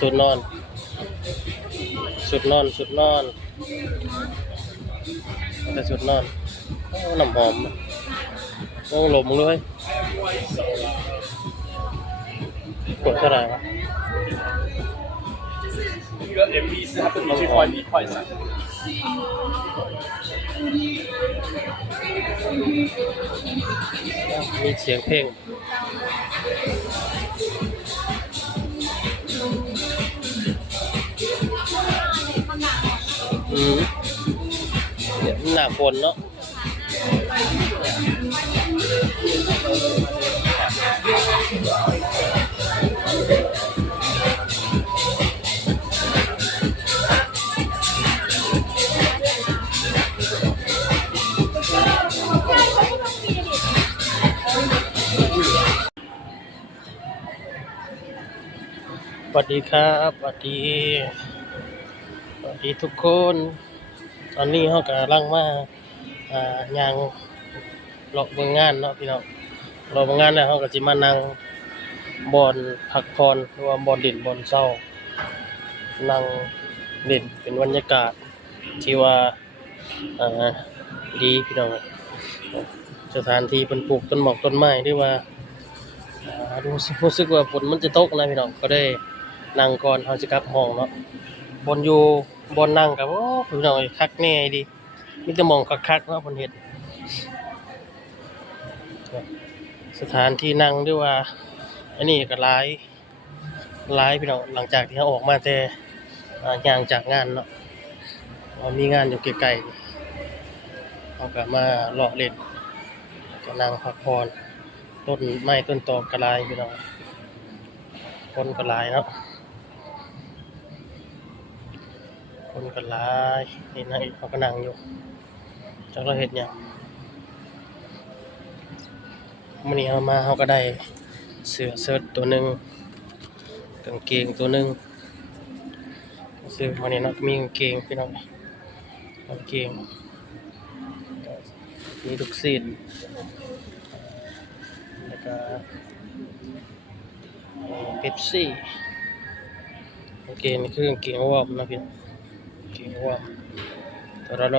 สุดนอนสุดนอนสุดนอนแต่สุดนอนน้ำหอมโอ้หลมเลยกดเท่าไหร่วะ一个 MV 是它不能去换你快闪。มีเสียงเพลงเนี่ยหน้าฝนเนาะสวัสดีครับสวัสดีทุกคนตอนนี้เขากำลังมาย่างเลาะเบิ่งงานเนาะพี่น้องเลาะเบิ่งงานแล้วเขาก็สิมานั่งบอนพักผ่อนหรือว่าบอนเด่นบอนเศร้านั่งเด่นเป็นบรรยากาศที่ว่าดีพี่น้องสถานที่เป็นปลูกต้นหมอกต้นไม้หรือว่ารู้สึกว่าฝนมันจะตกนะพี่น้องก็ได้นั่งก่อนเขาจะกลับห้องเนาะบนอยู่บนนั่งกับโอ้พี่น้องคักแน่ดีมีแต่มองคักๆเนาะบนเห็ดสถานที่นั่งด้วยว่าอันนี้ก็หลายพี่น้องหลังจากที่เขาออกมาแต่ย่างจากงานเนาะมีงานอยู่ไกลๆเขาก็มาเลาะเล่นก็นั่งพักผ่อนต้นไม้ต้นตอกก็หลายพี่น้องคนก็หลายเนาะคนก็หลายนี่นะเขาก็นั่งอยู่จากเราเห็นเนี่ยมื้อนี้เขาก็ได้เสื้อเชิ้ตตัวหนึ่งกางเกงตัวหนึ่งซื้อวันนี้เนาะมีกางเกงพี่น้องกางเกงมีลูกศิษย์แล้วก็เป๊ปซี่กางเกงนี่คือกางเกงวอร์มนะพี่กางเกงวอร์มตัวละ100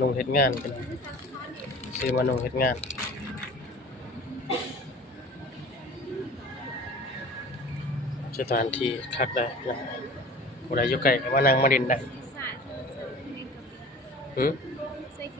นุ่งเฮ็ดงานกันซื้อมานุ่งเฮ็ดงานสถานที่คักได้นะผู้ใดอยู่ไกลก็มานั่งมาเล่นได้